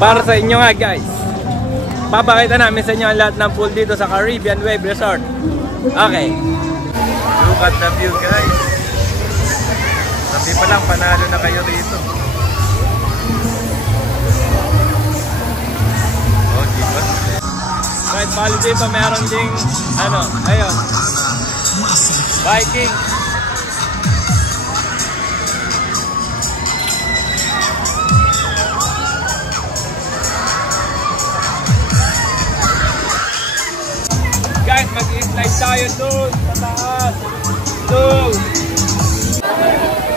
Para sa inyo nga guys, papakita namin sa inyo ang lahat ng pool dito sa Caribbean Wave Resort. Okay. Look at the view guys. Sabi pa lang, panalo na kayo rito. Oh, diba? Right, holiday pa meron ding, ano, ayun, Viking. Guys, mag-slide tayo doon sa taas. Doon.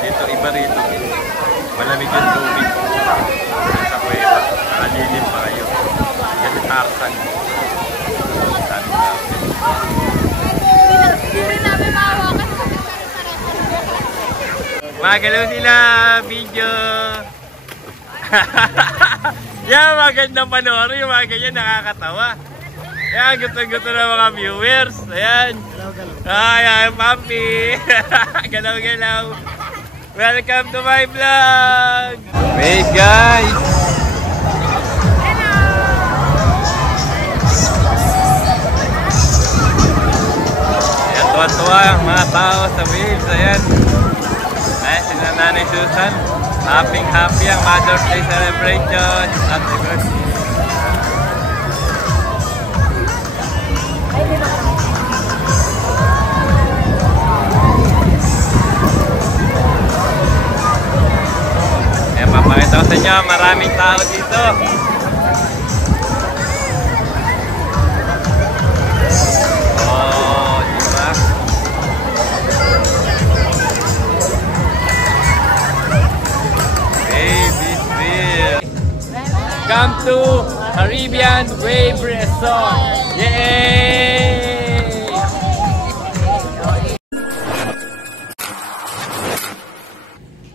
Ito, iba rito. Malamig yung tubig. Sa kuweba. Nakalilim pa kayo. Kasi tartan. Magalaw sila, video. Yan, magandang panoorin. Yung mga ganyan nakakatawa. Ayan, gusto ng mga viewers. Ayan. Ayan, Papi. Galaw-galaw. Welcome to my vlog. Wait, guys. Ayan, tuwa-tuwa ang mga tao sa waves. Ayan. Ayan, sila Nanay Susan. Happy ang Mother's Day celebration. Happy birthday. Ayan, papakita ko sa inyo, maraming tao dito. Oh, diba? Baby Phil. Come to Caribbean Wave Resort. Yay!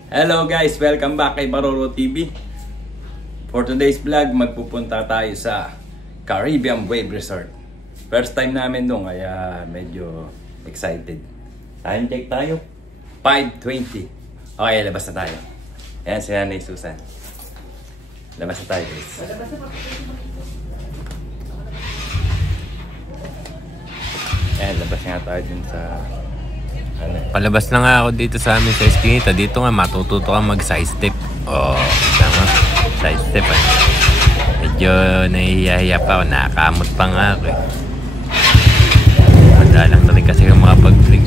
Hello guys, welcome back kay Baroro TV. For today's vlog, magpupunta tayo sa Caribbean Wave Resort. First time namin doon, kaya medyo excited. Time check tayo, 5:20. Okay, labas na tayo. Ayan si Nanay Susan. Labas na tayo guys. Ayan, labas nga tayo din sa ano. Palabas na nga ako dito sa amin sa Eskinita. Dito nga matututo kang mag side step. Oh, tama. Side step eh. Medyo nahihiya-hiya pa ako. Nakakamot pa nga ako eh. Madalang na rin kasi yung mga pag-vlog.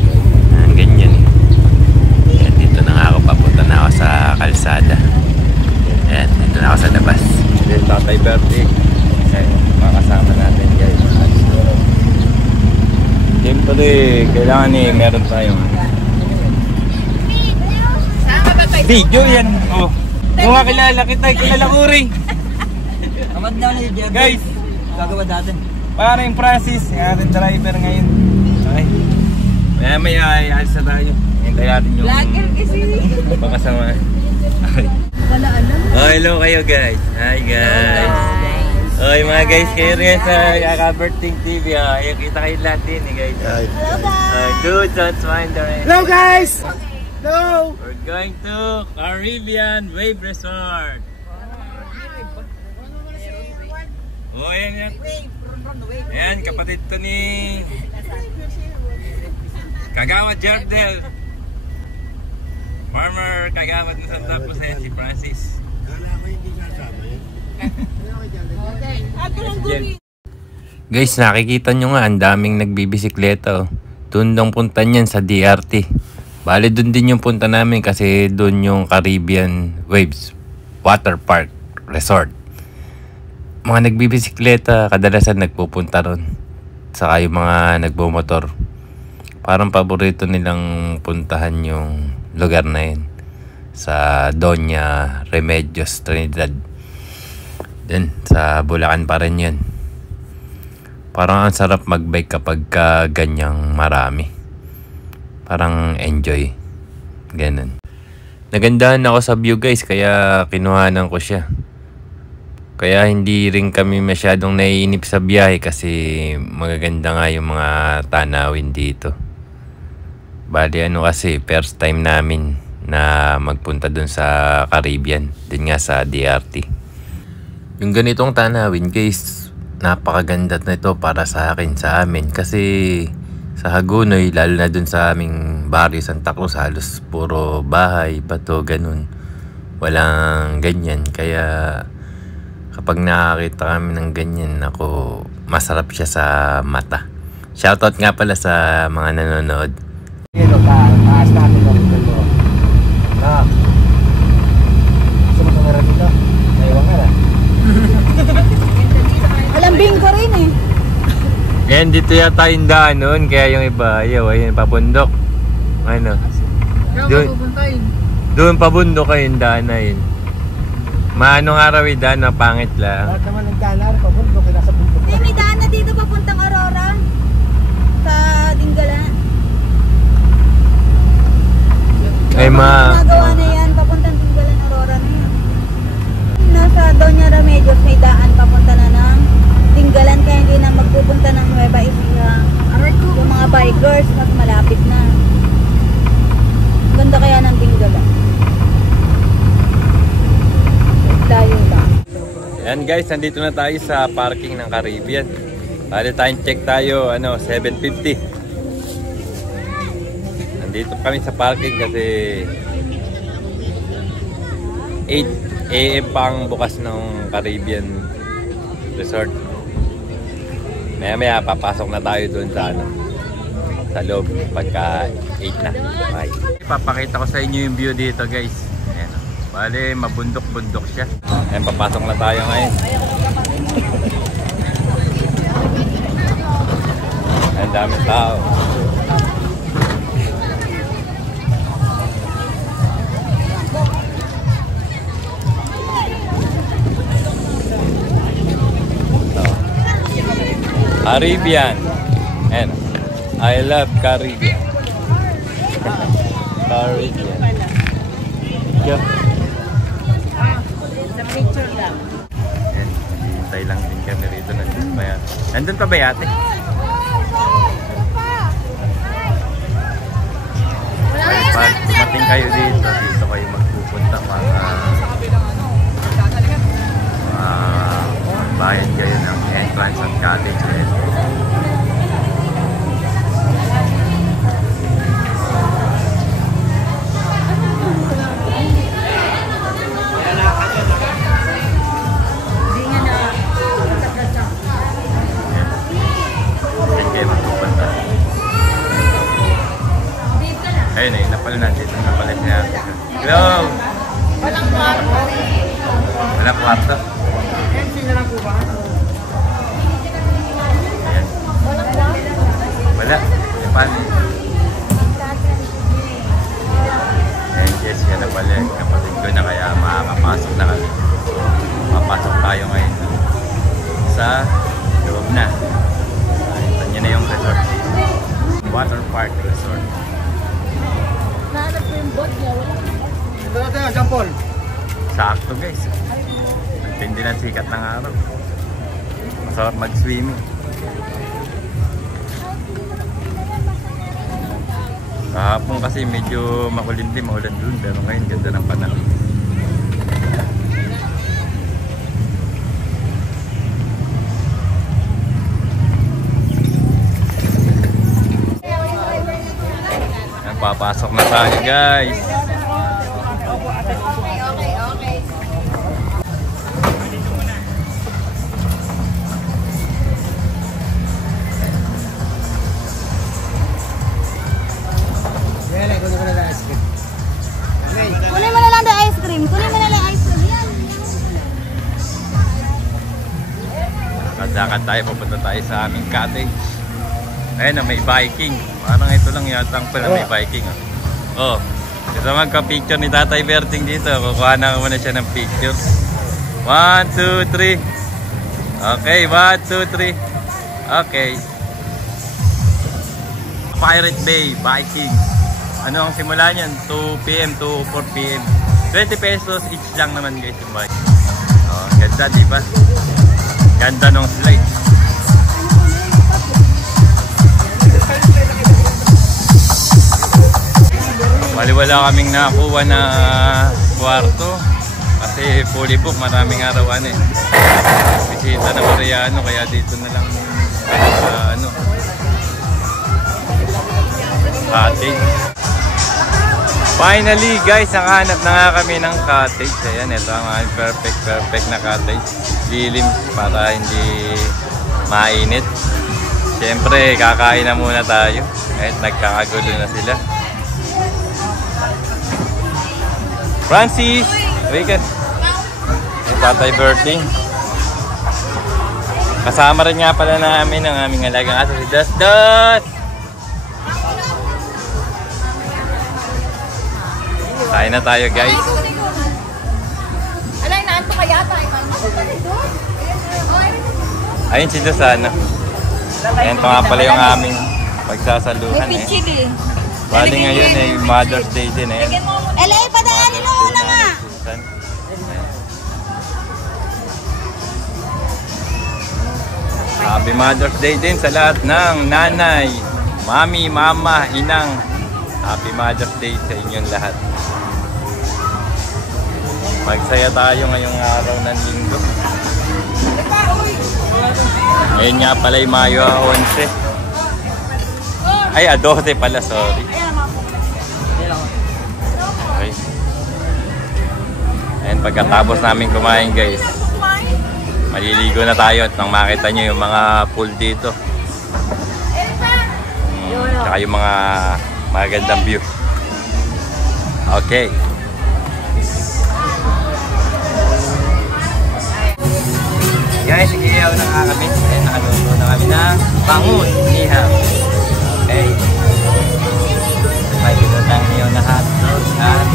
Ganyan eh. Ayan, dito na nga ako. Papunta na ako sa kalsada. Ayan, dito na ako sa labas. Then Tatay Birthday. Ayan, makasama natin guys. Siyempre, kailangan meron tayong video yan. Oh. Kung kakilala kita, kilala ko rin. Amad na ulit yung guys, gagawa natin. para yung Francis, yung ating driver ngayon. Okay. May ayos na tayo. Hintay natin yung vlogger kasi. makasama. Okay. Wala alam. Oh, hello kayo guys. Hi guys. Okay mga guys, kayo rin sa Yakaberting TV. Kita kayo lahat din guys. Hello guys. Good, that's fine. Hello guys! Hello! We're going to Caribbean Wave Resort. Oh, ayan yan. Ayan, kapatid to ni Kagawad Jardel. Farmer Kagawad na Santa Cruz. Ayan si Francis. Guys, nakikita nyo nga ang daming nagbibisikleta. Oh. Doon lang punta niyan sa DRT. Bale doon din yung punta namin kasi doon yung Caribbean Waves Water Park Resort. Mga nagbibisikleta kadalasan nagpupunta ron. Saka yung mga nagbumotor. Parang paborito nilang puntahan yung lugar na yun. Sa Doña Remedios Trinidad. Then sa Bulacan pa rin yun. Parang ang sarap magbike kapag ganyang marami. Parang enjoy. Ganun. Nagandahan ako sa view guys, kaya kinuhanan ko siya. Kaya hindi rin kami masyadong naiinip sa biyahe kasi magaganda nga yung mga tanawin dito. Bali ano kasi, first time namin na magpunta dun sa Caribbean. Dun nga sa DRT. Yung ganitong tanawin guys, napakaganda nito para sa akin, sa amin. Kasi sa Hagonoy, lalo na dun sa aming barrio Santa Cruz, halos puro bahay, bato, ganun. Walang ganyan. Kaya kapag nakakita kami ng ganyan, ako, masarap siya sa mata. Shoutout nga pala sa mga nanonood. Taas natin lang ito. Na. Gusto mo tumira dito? Naiwan ka na. Malambing ko rin eh. Yan, dito yata yung daan nun, kaya yung iba, ayaw, ayun, papundok. Ano? Doon pabundok kayo yung daan na yun. Maanong araw yung daan na pangit lang. Lahat naman ng danar, pabundok, nasa bundok. Hindi, may daan na dito papuntang Aurora. Sa Dingalan. Ay Nagawa na yan, papuntang Dingalan, Aurora na yan. Nasa Doña Remedios may daan papunta na ng Dingalan, kaya hindi na magpupunta ng Nueva Ecija. Yung mga bikers, mas malapit na. Ganda kaya ng Dingalan. Tayo ba? Yan guys, nandito na tayo sa parking ng Caribbean. Bali time check tayo, 7:50. Nandito kami sa parking kasi 8 AM pa ang bukas ng Caribbean Resort. Maya papasok na tayo doon sa loob pagka 8 na. Bye. Ipapakita ko sa inyo yung view dito guys. Ayan. Bale, mabundok-bundok siya. Ayan, papasok na tayo ngayon. Ang daming tao. Caribbean. And I love Caribbean. Caribbean. Yeah. Sa picture lang. Yan, hintay lang din kami rito. Nandun pa ba yate? Pag dumating kayo dito kayo magpupunta bayan kayo ng entrance at cottage. Ayun eh, napala natin. Napala niya. Hello! Walang kwarto. Walang kwarto. Ayan. Wala. Napala. Ayan, Jessica napala. Kapatid ko na kaya makakapasok na kami. Papasok tayo ngayon sa loob na. Ito niya na yung resort. Water Park Resort. Nahanap ko yung boat niya. Ito na tayo, Jean Paul. Sakto guys. Ang tindi ng sikat ng araw. Masarap mag-swimming. Kahapon kasi medyo makulimlim, mahulan dun. Pero ngayon ganda ng panahon. Papasok na tayo guys. Okay. Yan, kunin mo na lang ice cream. Kunin mo na lang ice cream. Yan. Lakad tayo, papunta tayo sa aming cottage. Ayun na, may biking. Parang ito lang yata ang pala may biking. Oh, ito magka-picture ni Tatay Berting dito. Kukuha na muna siya ng picture. 1, 2, 3. Okay, 1, 2, 3. Okay. Pirate Bay, biking. Ano ang simula niyan? 2 PM to 4 PM. 20 pesos each lang naman guys yung bike. Oh, ganda diba? Ganda nung slide. Bali wala kaming nakakuha na kwarto kasi Kasi fully book, maraming arawan eh. Bisita ng Mariano, kaya dito na lang sa cottage. Finally guys, nakahanap na nga kami ng cottage. Ayan, ito ang perfect na cottage. Lilim para hindi mainit. Siyempre, kakain na muna tayo. Kahit nagkakagulo na sila. Francis! Weekend! Ay, Tatay Berting. Kasama rin nga pala namin ang aming alagang aso, si Dos! Kain na tayo guys. Alay, naanto kaya tayo. Ayun si Dos ano. Ayan pa nga pala yung aming pagsasaluhan eh. Bali ngayon eh, Mother's Day din eh. Alay, padaanin mo muna nga. Happy Mother's Day din sa lahat ng nanay, mami, mama, inang. Happy Mother's Day sa inyong lahat. Magsaya tayo ngayong araw ng linggo. Ngayon nga pala yung Mayo 11. Ay, 12 pala, sorry. Okay. Ayan, pagkatapos namin kumain guys, maliligo na tayo at nang makita nyo yung mga pool dito. Tsaka yung mga magandang view. Okay. Guys, iiyaw na nga kami. Ayan, nakaluto na kami ng bangus, nihaw. Okay. May pinutang niyo na hotdog at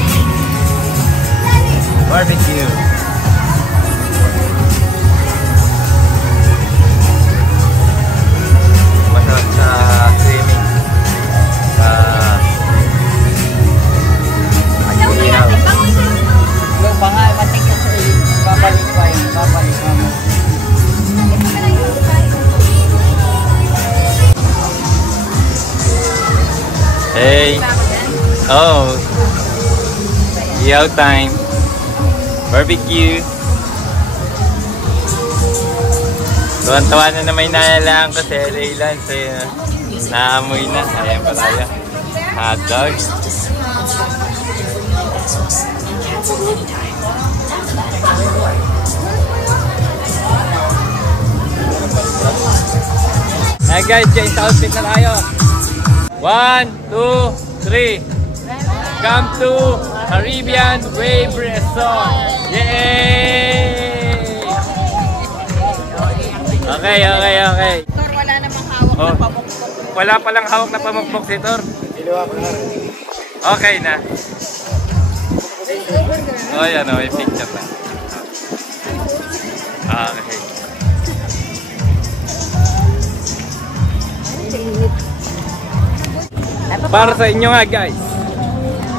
barbecue. Masarap sa swimming. Sa nihaw. Yung mga matik yung sarili, babalik pa yun, babalik pa mo. Hey! Oh! Iyaw time! Barbecue! Tuwan-tuwa na may nalalaan ko sa LA Lance eh. Naamoy na. Ayan pa tayo. Hotdog. Hey guys, change outfit na tayo. 1, 2, 3. Come to Caribbean Wave Resort. Yay! Okay. Tor, wala namang hawak na pamukpok. Wala palang hawak na pamukpok si Tor. Okay na. Oh, yan o. May picture na. Okay. Para sa inyo nga guys,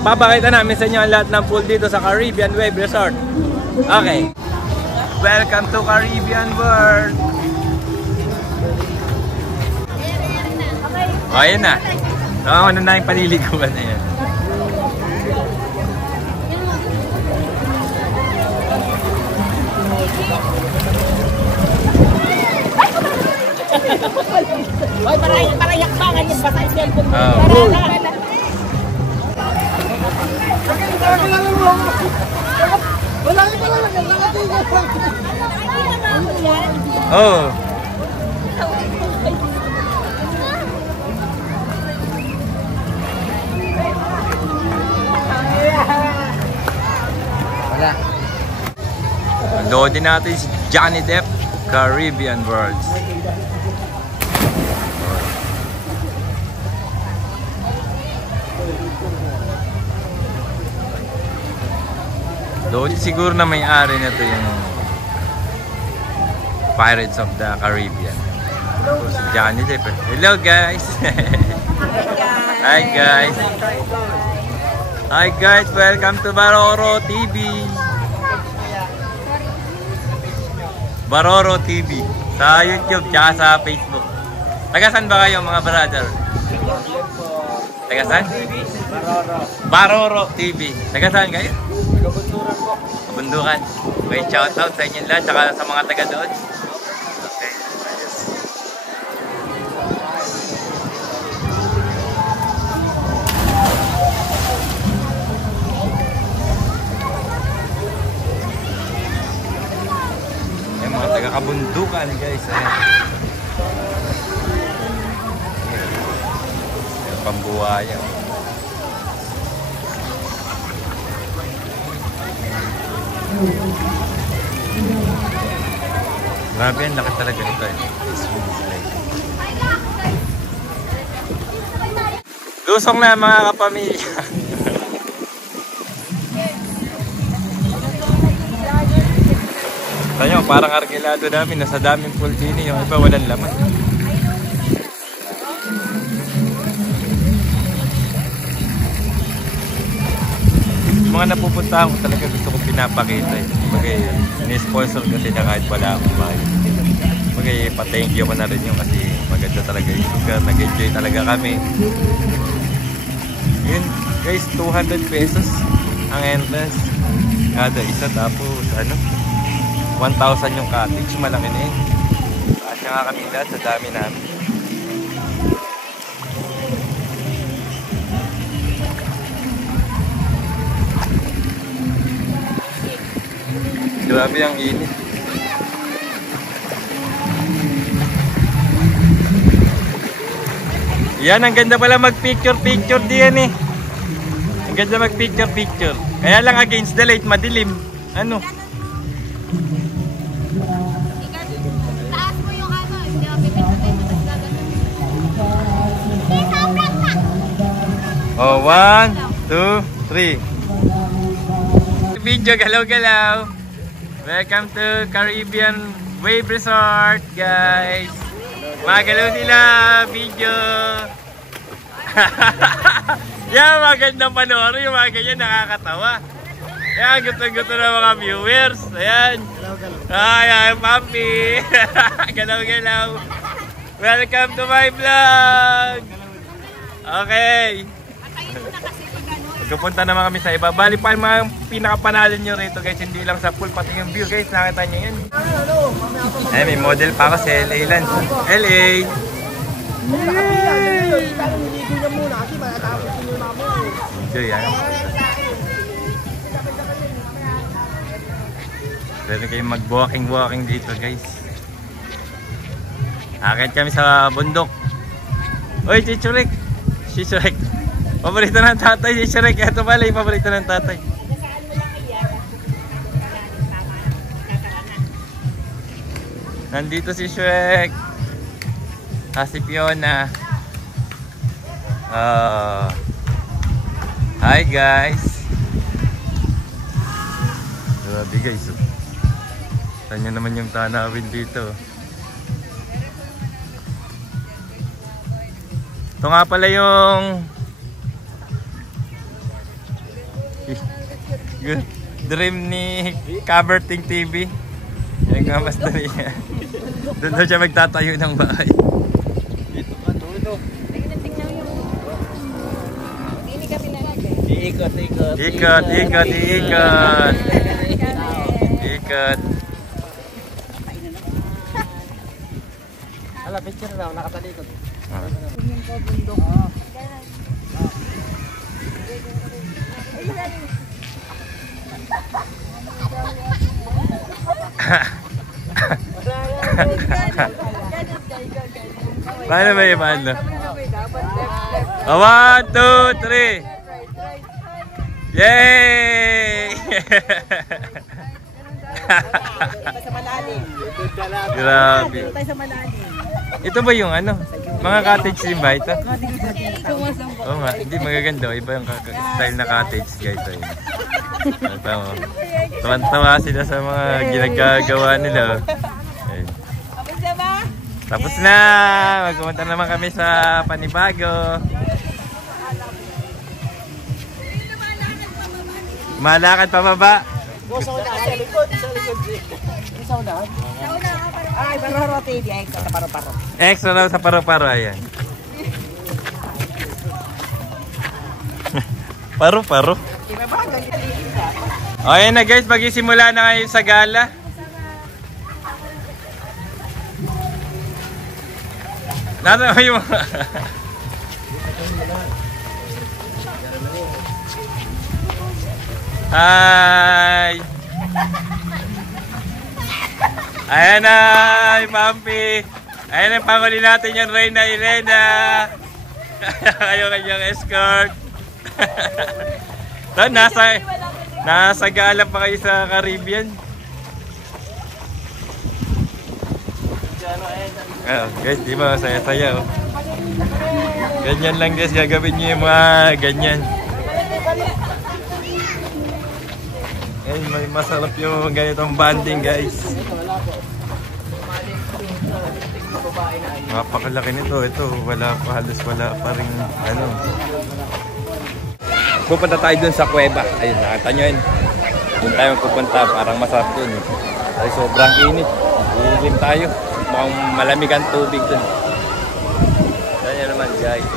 papakita namin sa inyo ang lahat ng pool dito sa Caribbean Wave Resort. Okay. Welcome to Caribbean World. O, ayan na. Tama na yung paliliguan na yan. Oy, para yakbangan yung basa yung cellphone mo. Oh. Wala. Loadin natin si Johnny Depp, Caribbean World. Doon siguro na may-ari na ito yung Pirates of the Caribbean. Si Johnny Depp. Hello guys! Hi guys! Hi guys! Welcome to Baroro TV! Baroro TV sa YouTube tsaka sa Facebook. Tagasan ba kayo mga brother? Tagasan? Baroro TV. Tagasan kayo? Bundukan. Okay, shoutout sa inyo lahat, tsaka sa mga taga doon. Okay. Yung mga taga Kabundukan, guys. Yung pambuhaya. Grabe, ang laki talaga nito eh. Lusong na mga kapamilya. Tayo, parang arkilado namin. Nasa daming pool din. Yung iba walang laman. Mga napupuntahan ko talaga gusto ko pinapakita eh. Bagay, ni-sponsor kasi na kahit wala akong bahay. Bagay, pa-thank you ko na rin yung kasi maganda talaga yung lugar. Nag-enjoy talaga kami. Yun, guys, 200 pesos ang entrance. Kada isa, tapos ano, 1,000 yung cottage. Malaki na eh. Kasya nga kami lahat sa dami namin. Grabe ang init. Yan, ang ganda pala mag-picture-picture diyan eh. Ang ganda mag-picture-picture. Kaya lang against the light, madilim. Ano? Taas mo yung ano, hindi ako pipindutin mo sa gagawin. Oh, 1, 2, 3. Video, galaw-galaw. Welcome to Caribbean Wave Resort, guys. Magalaw sila, video. Yan, magandang panoorin. Yung mga ganyan, nakakatawa. Yan, gusto-gusto na mga viewers. Ayan. Ayan, papi. Galaw-galaw. Welcome to my vlog. Okay. Pupunta naman kami sa iba. Bali pa yung mga pinakapanalo nyo rito, guys. Hindi lang sa pool, pati yung view, guys. Nakita nyo yan. Eh, may model pa ako sa LA lang. LA! Enjoy, yan. Pwede kayong mag-walking dito, guys. Akit kami sa bundok. Uy, Chichurek! Chichurek! Paborito ng tatay si Shrek. Ito pala yung paborito ng tatay. Nandito si Shrek. Si Fiona. Hi guys. Grabe guys. Tanya naman yung tanawin dito. Ito nga pala yung good dream ni Caberting TV. Yung nga basta niya. Doon daw siya magtatayo ng bahay. Dito ka, dulo. Ikot. Hala, picture daw, nakatalikod. Paano ba yung paano? 1, 2, 3. Yay! Grabe. Ito ba yung ano? Mga cottage din ba ito? Oo nga, hindi magaganda. Iba yung style na cottage guys. Tuwan-tawa sila sa mga ginagagawa nila. Ayun. Tapos na! Magpumunta naman kami sa panibago. Malakad pababa. Sa likod. Sa unahan? Ay, paro-paro TV. Extra sa paro-paro. Extra daw sa paro-paro. Ayan. Paro-paro. Ayan na guys, magsisimula na kayo sa gala. Nasa yung... Hi! Ayan na, Pampi! Ayan ang panguli natin yung Reyna Elena! Kayo kanyang escort! Doon, nasa gala pa kayo sa Caribbean. Oh, guys, di ba? Saya-saya. Oh. Ganyan lang guys, gagawin nyo yung mga ganyan. Ay, masarap yung ganitong banding guys. Napakalaki nito. Ito, halos wala pa rin ano. Pupunta tayo dun sa kuweba. Ayun, nakita nyo yun. Doon tayo pupunta, parang masarap dun. Ay, sobrang init. Iilim tayo. Mukhang malamig ang tubig dun. Ganyan naman guys.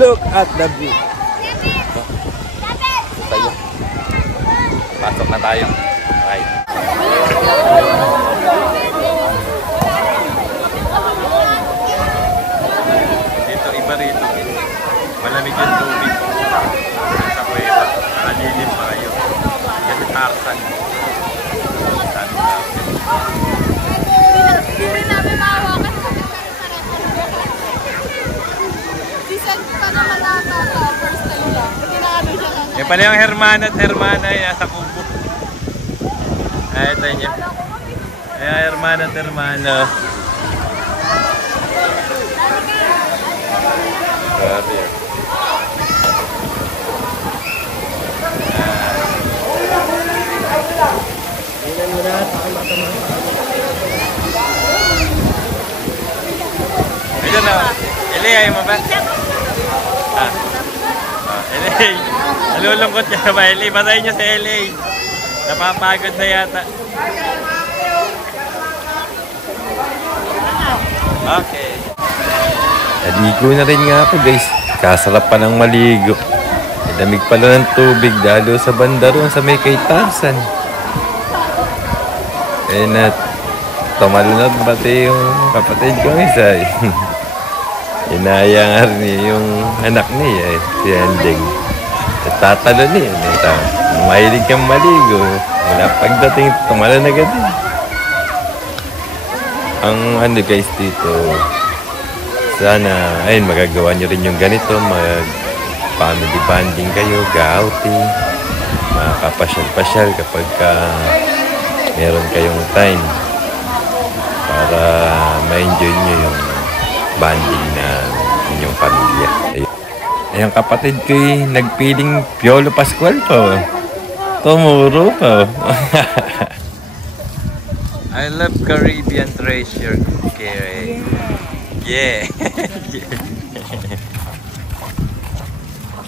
Look at the view. Tayo. Pasok na tayo. Okay. Dito, iba rito. Malamig yung tubig. Sa kuweba. Nakalilim pa kayo. Kasi tartan. Sabi namin. Hindi namin mahawakan. Season pa naman ata. First time lang. Ginagawa siya lang. Yan pala yung Hermana at Hermana ay nasa kubo. Ay, ito niya. Ayan, Hermana at Hermana. Grabe yun. Ito na. Eli, ayaw mo ba? LA, nalulungkot niya ba LA? Basahin niyo sa LA. Napapagod na yata. Okay. Naligo na rin nga ako guys. Kasarap pa ng maligo. Damig pala ng tubig dalo sa banda roon sa may Kaitasan. Eh na tumalunod pati yung kapatid ko isa eh. Inaya nga rin yung anak niya eh, si Andeng. Tatalo niya. Mahilig kang maligo. Wala pagdating, tumalon agad din. Ang ano guys dito, sana, ayun, magagawa nyo rin yung ganito, mag-family bonding kayo, ga-outing, makakapasyal-pasyal kapag meron kayong time para ma-enjoy nyo yung bonding na inyong pamilya. Ayun, kapatid ko nagpiling Piolo Pascual po. Tumuro po. I love Caribbean treasure. Okay. Yeah.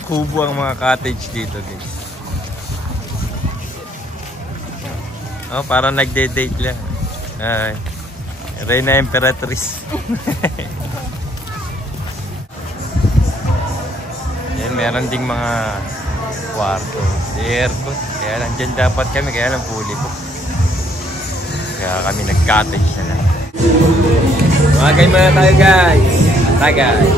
Kubo ang mga cottage dito guys. Oh, parang nagde-date lang. Ay, Reyna Emperatriz. Yan, meron ding mga kwarto. Aircon. Kaya lang dyan dapat kami, kaya lang fully book. Kaya kami nag-cottage na lang. Magay muna tayo guys. Tagay.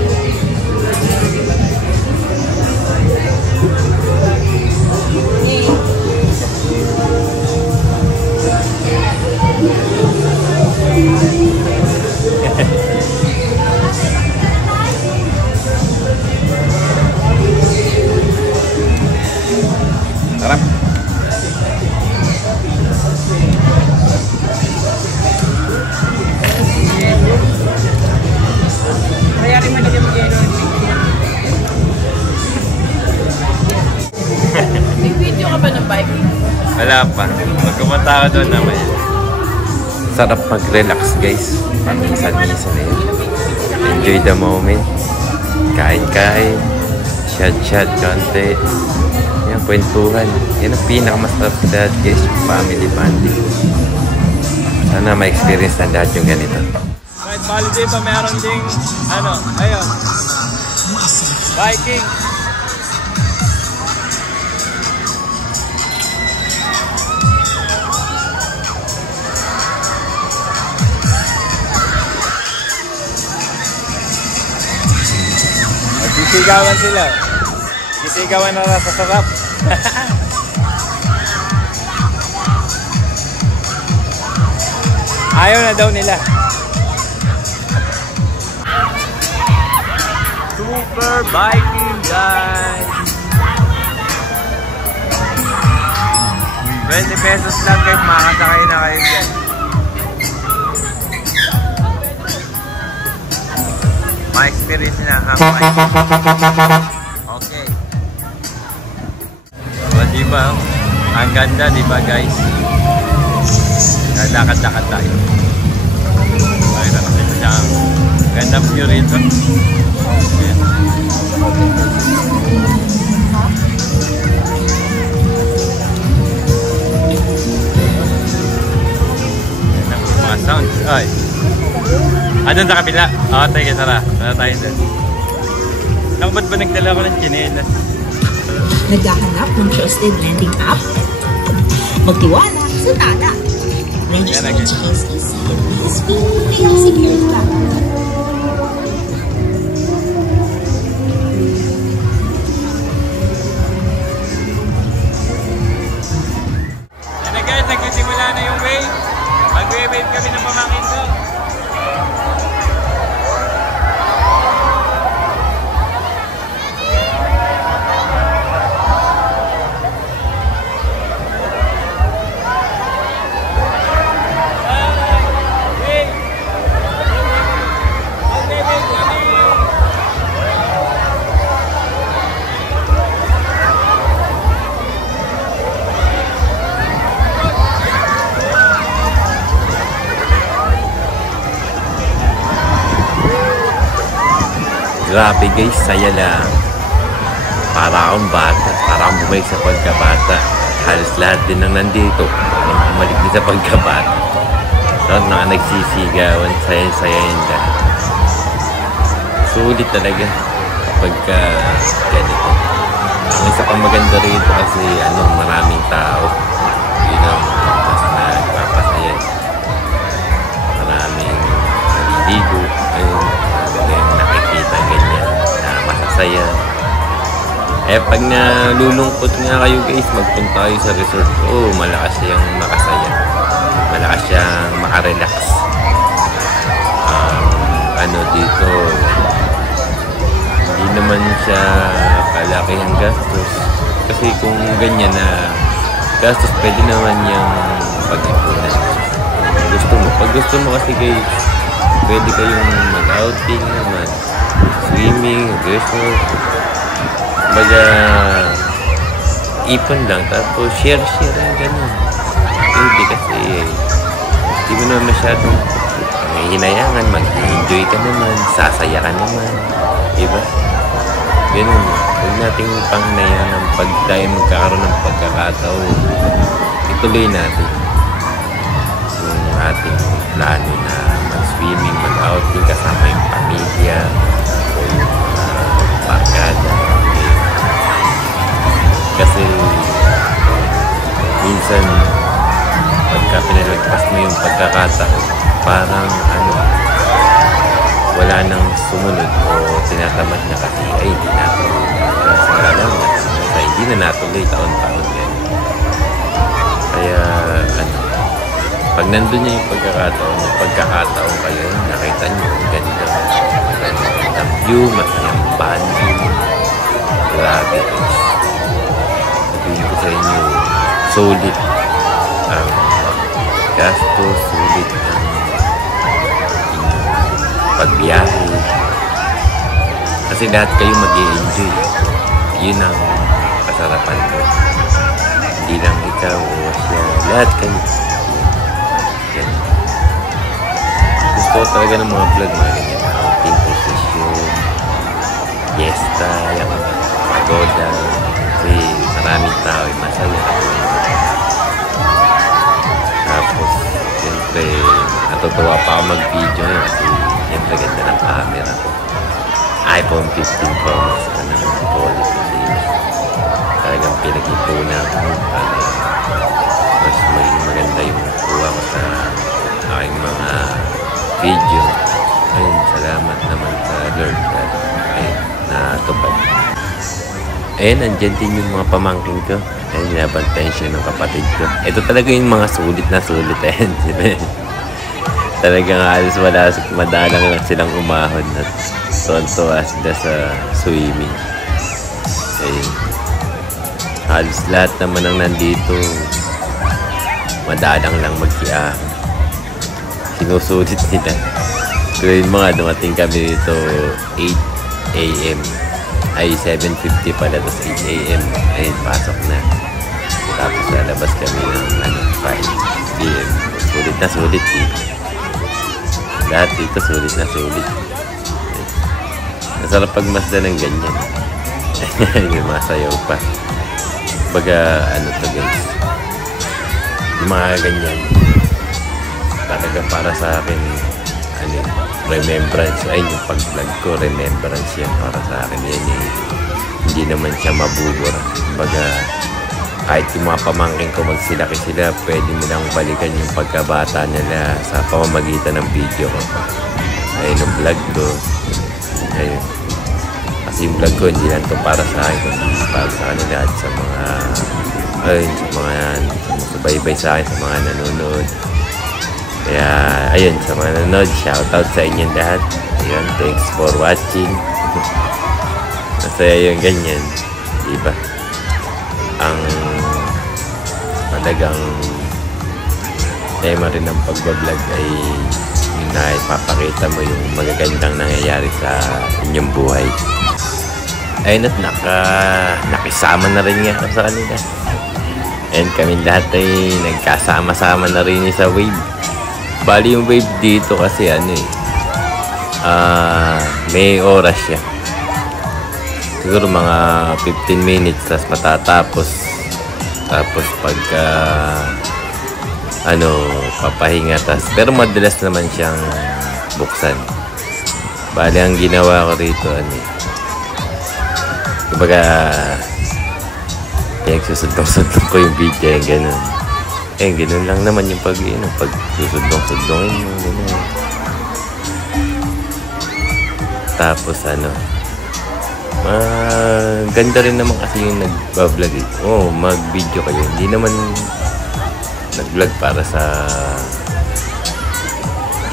Sarap. May video ka ba ng bike? Wala pa. Magkumunta ako doon naman. Sarap mag-relax guys. Paminsan-minsan na yun. Enjoy the moment. Kain-kain. Shot-shot, konti. Yan, kwentuhan. Yan ang pinakamasarap sa lahat guys. Family bonding. Sana ma-experience na lahat yung ganito. Right, holiday pa meron ding ano, ayun. Viking. Nagsisigawan sila. Sisigawan na sa sarap. Ayaw na daw nila. Super biking guys. 20 pesos lang guys, makakasakay na kayo dyan. Ma-experience na ang okay. O diba? Ang ganda diba guys? Lakad-lakad tayo. Pakita ko sa inyo siya. Gandang view rito. Ayan. Mga sounds. Ay. Doon sa kapila. Oo, tayo tara. Tara tayo doon. Naku, ba't ba nagdala ko ng chinelas? Naghahanap ng trusted lending app? Magtiwala sa Tala. Register at HSBC at BSP. May secured ka. Yan na guys, nagsisimula na yung wave. Mag-wave kami ng pamangkin ko. Grabe guys, saya lang. Para akong bata, para akong bumalik sa pagkabata. Halos lahat din ng nandito, bumalik din sa pagkabata. Lahat na nagsisigawan, sayayin ka. Sulit talaga kapag ganito. Ang isa pang maganda rito kasi maraming tao. Yun ang mas nagpapasaya. Maraming naliligo. Ayun, nakikita ganyan na masasaya. Pag nalulungkot nga kayo guys, magpunta kayo sa resort. Malakas siyang makasaya. Malakas siyang makarelax. Dito, hindi naman siya kalakihang gastos. Kasi kung ganyan na gastos, pwede naman yung pag-ipunan. Pag gusto mo kasi guys, pwede kayong mag-outing naman, swimming, resort, baga ipon lang, tapos share lang ganun. Hindi kasi hindi mo naman masyadong hinayangan, mag-enjoy ka naman, sasaya ka naman, diba? Ganun, huwag nating panginayangan pag tayo magkakaroon ng pagkakataon, ituloy natin yung ating plano na mag-swimming, mag-outing kasama yung pamilya o yung barkada. Kasi minsan pagka pinalagpas mo yung pagkakataon, parang wala nang sumunod o tinatamad na kasi ay hindi natuloy na sa alam na hindi na natuloy taon-taon yan. Kaya pag nandun niya yung pagkakataon kayo, nakita niyo ang ganda ng view, masayang banding. Grabe guys. Sabihin ko sa inyo, solid ang gastos, solid ang pagbiyahe. Kasi lahat kayo mag-i-enjoy. Yun ang kasarapan mo. Hindi lang ikaw o siya, lahat kayo. Yan. Gusto ko talaga ng mga vlog, mga ganyan. Outing position, fiesta, yung pagoda. Kasi maraming tao, masaya. Tapos, siyempre, natutuwa pa ako mag-video ngayon kasi siyempre ganda ng camera ko. iPhone 15 Pro Max na naman quality kasi talagang pinag-ipunan ko para mas maging maganda yung kuha ko sa aking mga video. Ayun, salamat naman sa Lord at ayun, natupad Nandyan din yung mga pamangkin ko. Nabantayan siya ng kapatid ko. Ito talaga yung mga sulit na sulit. Talagang halos wala, madalang lang silang umahon at tuwan-tuwa sila sa swimming. Ayun. Halos lahat naman ang nandito madalang lang mag-iahon. Sinusulit nila. Pero yung mga dumating kami dito 8 AM ay 7:50 pala, tapos 8 AM ayun, pasok na. Tapos lalabas kami ng 5 PM. Sulit na sulit dito. Lahat dito sulit na sulit. Masarap pagmasdan ng ganyan. Yung masayaw pa. Baga to guys, yung mga ganyan talaga para sa akin remembrance. Ay, yung pag-vlog ko, remembrance yan para sa akin. Yan hindi naman siya mabubura. Baga kahit yung mga pamangkin ko magsilaki sila, pwede nilang balikan yung pagkabata nila sa pamamagitan ng video ko. Ayun yung vlog ko. Ayun. Kasi yung vlog ko hindi lang ito para sa akin, kundi para sa kanila at sa mga sumusubaybay sa akin, sa mga nanonood. Kaya ayun, sa mga nanonood, shoutout sa inyong lahat. Ayun, thanks for watching. Masaya yung ganyan, diba? Ang talagang tema rin ng pagbablog ay yung naipapakita mo yung magagandang nangyayari sa inyong buhay. Ayun, at nakisama na rin nga ako sa kanila. And kami lahat ay nagkasama-sama na rin sa wave. Bali yung wave dito kasi may oras siya. Siguro mga 15 minutes tas matatapos. Tapos pagka papahinga tas, pero madalas naman siyang buksan. Bali ang ginawa ko rito kumbaga susundong-sundong ko yung video yung ganun. Ganun lang naman yung pag susundong-sundongin yung ganun. Tapos ganda rin naman kasi yung nag-vlog. Mag-video kayo. Hindi naman nag-vlog para sa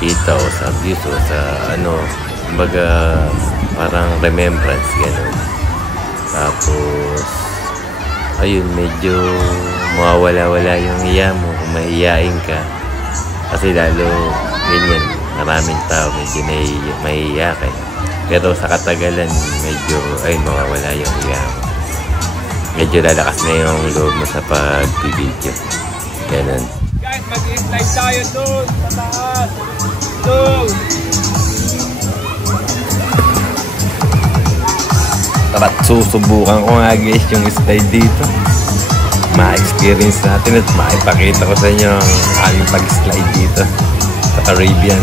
kita o sa views o sa kumbaga parang remembrance gano'n. Tapos ayun, medyo mawawala-wala yung hiya mo kung mahihiyain ka. Kasi lalo ganyan, maraming tao, medyo mahihiya ka. Pero sa katagalan, medyo mawawala yung hiya mo. Medyo lalakas na yung loob mo sa pag-video. Ganun. Guys, mag-slide tayo doon sa taas. Doon! Tara't susubukan ko nga guys yung slide dito. Ma-experience natin at maipakita ko sa inyo ang aming pag-slide dito sa Caribbean.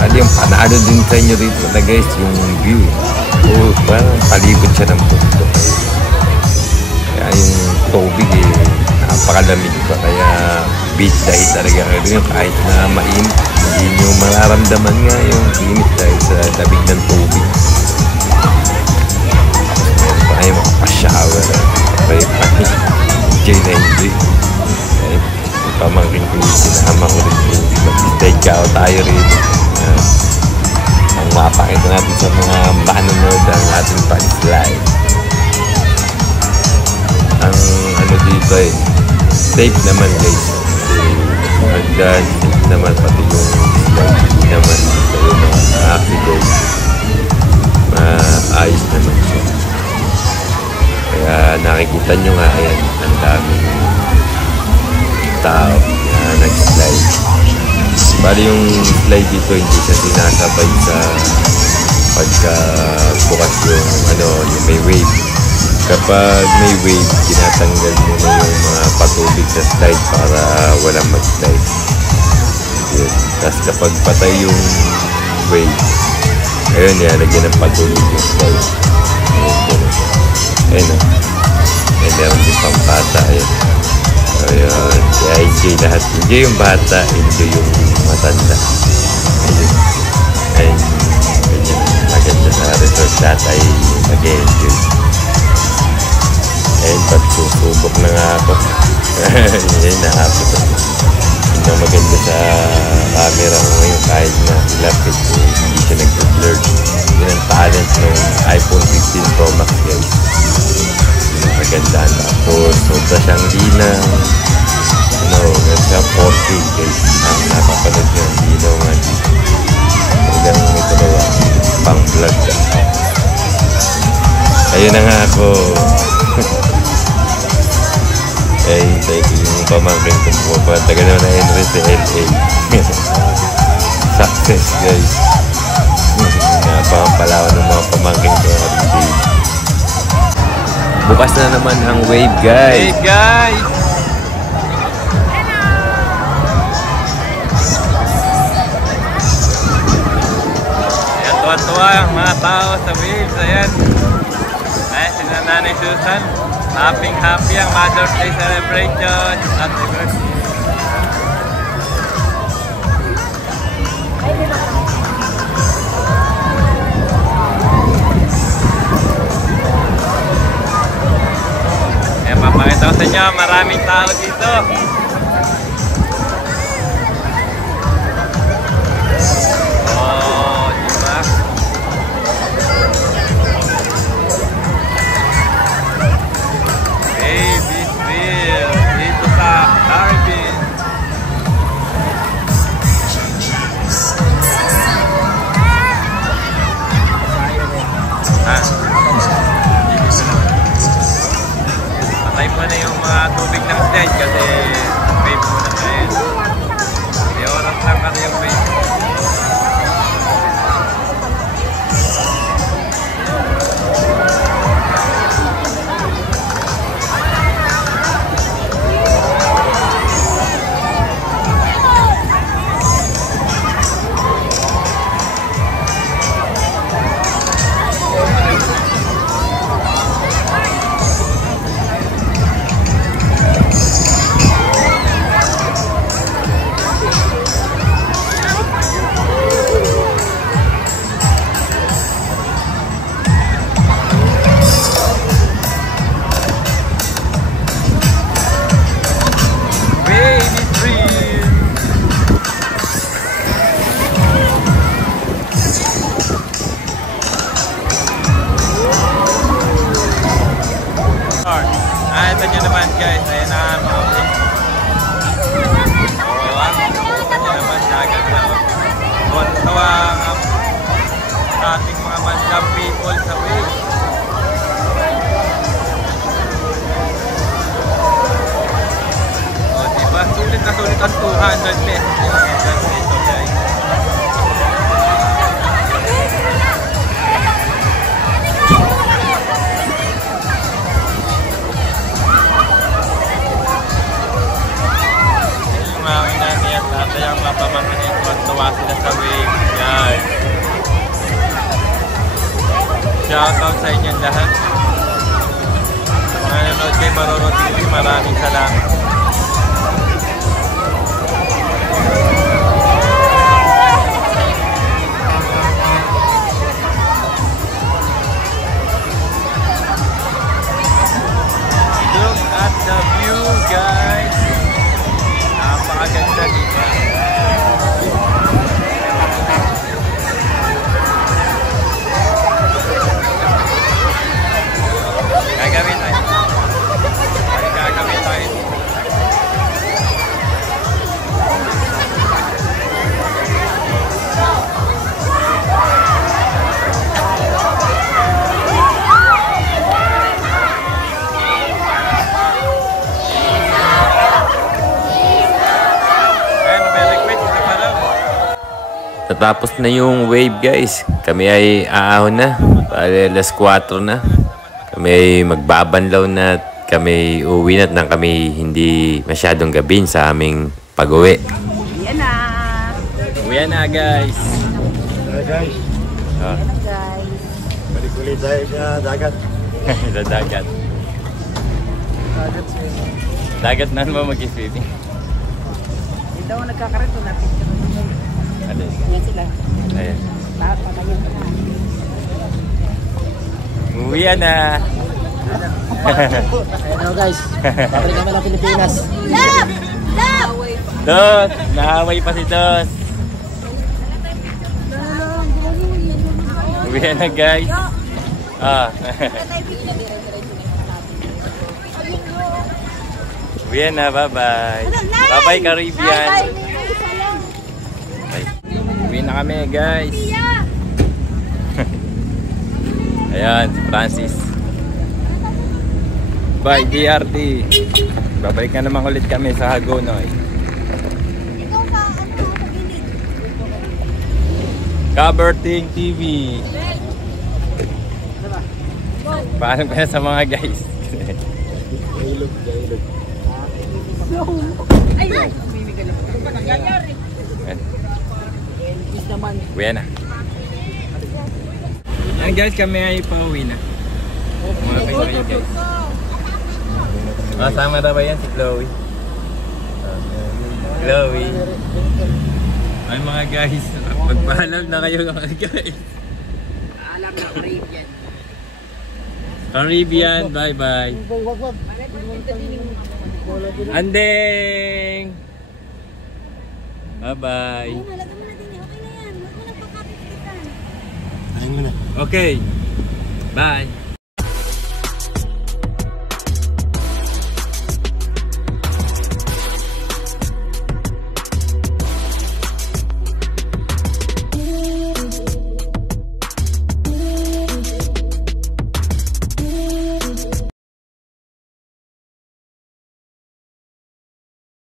Bali yung panalo din sa inyo dito na guys, yung view. Parang palibot siya ng bundok. Kaya yung tubig napakalamig pa. Kaya beach dahil talaga kayo kahit na mainit. Hindi nyo mararamdaman nga yung init dahil sa labig ng tubig. Meron pa kayo makapashower. Kaya pa-enjoy na enjoy. Yung pamangkin ko yung sinama ko rin yung mag-slide kao tayo rin. Ang mapakita natin sa mga manonood ang ating pag-slide. Ang dito safe naman guys. Hanggang safe naman pati yung slide. Hindi naman ito yung mga accident. Ayos naman siya. Kaya nakikita nyo nga, ayan, ang daming tao na nag-slide. Bali yung slide dito hindi siya sinasabay sa pagka-bukas yung may wave. Kapag may wave, tinatanggal mo na yung mga patubig sa slide para walang mag-slide. Tapos kapag patay yung wave, ayun, nilagyan ng patubig yung slide. Ayun, meron din pang bata. Ayun, kaya enjoy lahat. Enjoy yung bata, enjoy yung matanda. Ayun, ganyan, maganda sa resort lahat ay mag-enjoy. Ayun, pagsusubok na nga ako. Ayun, nakapit ako. Yun ang maganda sa camera ko ngayon, kahit na ilapit, hindi siya nag-blur. Yun ang talent ng iPhone 15 Pro Max, guys. Yun ang magandaan. Tapos, sobra siyang linaw. Nasa 4K, guys. Ang napapanood nyo, linaw nga dito. Hanggang ito na yan, pang vlog. Ayun na nga ako. Eh, hintay ko yung pamangkin ko po. Taga naman na Henry sa LA. Success, guys. Napakapalawan ng mga pamangkin ko. Bukas na naman ang wave, guys. Hey guys! Ayan, tuwa-tuwa ang mga tao sa waves. Ayan. Ayan, si Nanay Susan. Happy ang Mother's Day celebration. Happy birthday. Ayan, papakita ko sa inyo. Maraming tao dito. Oh, diba? Babyville, dito sa Caribbean. Patay po na yung mga tubig ng stage kasi wave po na ngayon. Hindi oras lang kasi yung wave. Ito nyo naman guys, ayun na mga waves. Oo, ayun naman, dagat na. Tuwa ang ating mga Manjab people sa waves. O diba, sulit na sulit ang 200 pesos yung entrance dito guys. Kaya mga pamangkin ko, tuwa sila sa wave, guys. Shoutout sa inyong lahat. Sa mga nanonood kay Baroro TV, maraming salamat. Look at the view, guys. Napakaganda dito. Gagawin tayo. Gagawin tayo. Natapos na yung wave, guys. Kami ay aahon na. Bale, alas 4 na. Kami ay magbabanlaw na at kami uwi na at nang kami hindi masyadong gabin sa aming pag-uwi. Yan na. Uwi na guys. Hey guys, Yan na guys. balik-ulit tayo sa dagat. Sa dagat. Dagat na naman mag-swimming. Dito ako nagkakarito na picture. Ano? Yan sila. Ayan. Lahat pa na yun. Uwi na. Ayun guys, babalik kami ng Pilipinas. Love! Love! Dos, naaway pa si Dos. Uwi na guys. Uwi na, bye-bye. Bye-bye Caribbean. Uwi na kami guys. Ayan, si Francis. Bye DRT. Babalik na naman ulit kami sa Hagonoy. Ikaw sa sa gilid. Kaberting TV. Paalam ka na sa mga guys. Uwi na. Yan guys, kami ay pauwi na. Mga kayo guys. Sama na ba yan si Chloe? Chloe. Ay mga guys, magpaalam na kayo mga guys. Alam na Caribbean. Caribbean, bye bye. Andeng! Bye bye. Halagyan mo na din. Okay na yan. Huwag mo nagpakapitan. Ayun mo na. Okay. Bye.